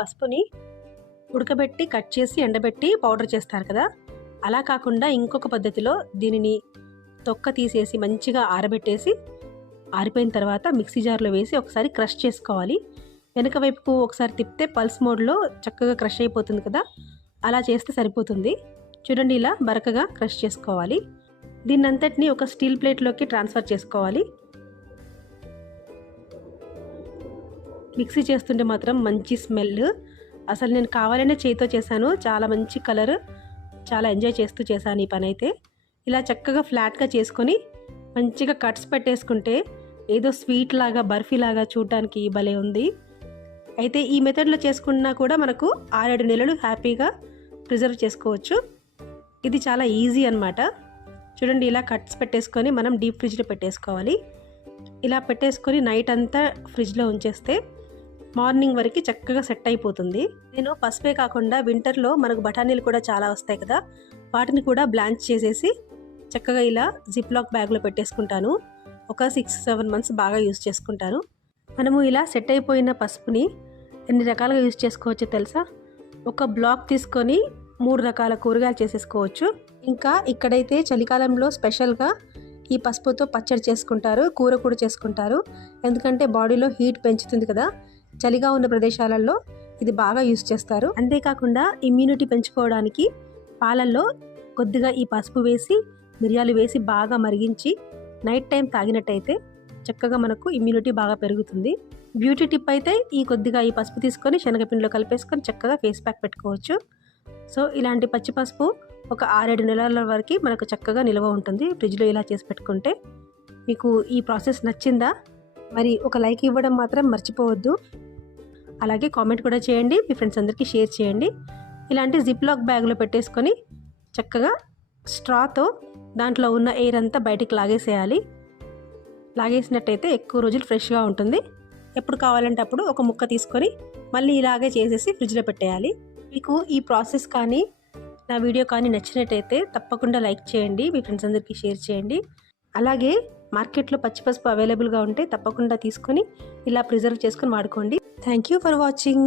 పసుపుని ఉడకబెట్టి కట్ చేసి ఎండబెట్టి పౌడర్ చేస్తారు కదా, అలా కాకుండా ఇంకొక పద్ధతిలో దీనిని తొక్క తీసేసి మంచిగా ఆరబెట్టేసి ఆరిపోయిన తర్వాత మిక్సీ జార్లో వేసి ఒకసారి క్రష్ చేసుకోవాలి. వెనక వైపుకు ఒకసారి తిప్పితే పల్స్ మోడ్లో చక్కగా క్రష్ అయిపోతుంది కదా, అలా చేస్తే సరిపోతుంది. చూడండి, ఇలా బరకగా క్రష్ చేసుకోవాలి. దీన్నంతటిని ఒక స్టీల్ ప్లేట్లోకి ట్రాన్స్ఫర్ చేసుకోవాలి. మిక్సీ చేస్తుంటే మాత్రం మంచి స్మెల్. అసలు నేను కావాలనే చేతితో చేశాను. చాలా మంచి కలర్, చాలా ఎంజాయ్ చేస్తూ చేశాను ఈ పని అయితే. ఇలా చక్కగా ఫ్లాట్గా చేసుకొని మంచిగా కట్స్ పెట్టేసుకుంటే ఏదో స్వీట్ లాగా, బర్ఫీ లాగా చూడడానికి భలే ఉంది. అయితే ఈ మెథడ్లో చేసుకున్నా కూడా మనకు 6-7 నెలలు హ్యాపీగా ప్రిజర్వ్ చేసుకోవచ్చు. ఇది చాలా ఈజీ అన్నమాట. చూడండి, ఇలా కట్స్ పెట్టేసుకొని మనం డీప్ ఫ్రిడ్జ్లో పెట్టేసుకోవాలి. ఇలా పెట్టేసుకొని నైట్ అంతా ఫ్రిడ్జ్లో ఉంచేస్తే మార్నింగ్ వరకు చక్కగా సెట్ అయిపోతుంది. నేను పసుపే కాకుండా వింటర్లో మనకు బఠానీలు కూడా చాలా వస్తాయి కదా, వాటిని కూడా బ్లాంచ్ చేసేసి చక్కగా ఇలా జిప్ లాక్ బ్యాగ్లో పెట్టేసుకుంటాను. ఒక 6-7 మంత్స్ బాగా యూజ్ చేసుకుంటాను. మనము ఇలా సెట్ అయిపోయిన పసుపుని ఎన్ని రకాలుగా యూజ్ చేసుకోవచ్చో తెలుసా? ఒక బ్లాక్ తీసుకొని 3 రకాల కూరగాయలు చేసేసుకోవచ్చు. ఇంకా ఇక్కడైతే చలికాలంలో స్పెషల్గా ఈ పసుపుతో పచ్చడి చేసుకుంటారు, కూర కూడా చేసుకుంటారు. ఎందుకంటే బాడీలో హీట్ పెంచుతుంది కదా, చలిగా ఉన్న ప్రదేశాలలో ఇది బాగా యూజ్ చేస్తారు. అంతేకాకుండా ఇమ్యూనిటీ పెంచుకోవడానికి పాలల్లో కొద్దిగా ఈ పసుపు వేసి, మిరియాలు వేసి బాగా మరిగించి నైట్ టైం తాగినట్టయితే చక్కగా మనకు ఇమ్యూనిటీ బాగా పెరుగుతుంది. బ్యూటీ టిప్ అయితే ఈ కొద్దిగా ఈ పసుపు తీసుకొని శనగపిండిలో కలిపేసుకొని చక్కగా ఫేస్ ప్యాక్ పెట్టుకోవచ్చు. సో ఇలాంటి పచ్చి పసుపు ఒక 6-7 నెలల వరకు మనకు చక్కగా నిల్వ ఉంటుంది ఫ్రిడ్జ్లో ఇలా చేసి పెట్టుకుంటే. మీకు ఈ ప్రాసెస్ నచ్చిందా? మరి ఒక లైక్ ఇవ్వడం మాత్రం మర్చిపోవద్దు. అలాగే కామెంట్ కూడా చేయండి, మీ ఫ్రెండ్స్ అందరికీ షేర్ చేయండి. ఇలాంటి జిప్ లాక్ బ్యాగ్లో పెట్టేసుకొని చక్కగా స్ట్రాతో దాంట్లో ఉన్న ఎయిర్ అంతా బయటికి లాగేసేయాలి. లాగేసినట్టయితే ఎక్కువ రోజులు ఫ్రెష్గా ఉంటుంది. ఎప్పుడు కావాలంటే అప్పుడు ఒక ముక్క తీసుకొని మళ్ళీ ఇలాగే చేసేసి ఫ్రిడ్జ్లో పెట్టేయాలి. మీకు ఈ ప్రాసెస్ కానీ నా వీడియో కానీ నచ్చినట్టయితే తప్పకుండా లైక్ చేయండి, మీ ఫ్రెండ్స్ అందరికీ షేర్ చేయండి. అలాగే మార్కెట్లో పచ్చి పసుపు అవైలబుల్గా ఉంటే తప్పకుండా తీసుకొని ఇలా ప్రిజర్వ్ చేసుకొని వాడుకోండి. Thank you for watching.